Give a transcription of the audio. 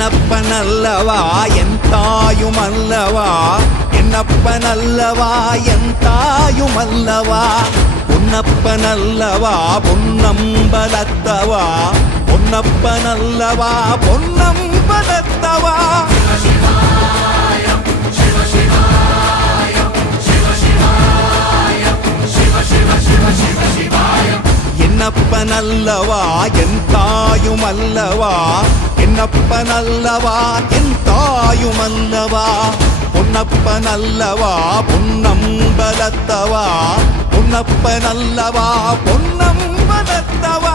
என்னப்பனல்லவா என் தாயுமல்லவா என்னப்பனல்லவா என் தாயுமல்லவா பொன்னப்பனல்லவா பொன்னம்பலத்தவா பொன்னப்பனல்லவா பொன்னம்பலத்தவா என்னப்பனல்லவா என் தாயுமல்லவா என்னப்பனல்லவா என் தாயுமல்லவா பொன்னப்பனல்லவா பொன்னம்பலத்தவா பொன்னப்பனல்லவா பொன்னம்பலத்தவா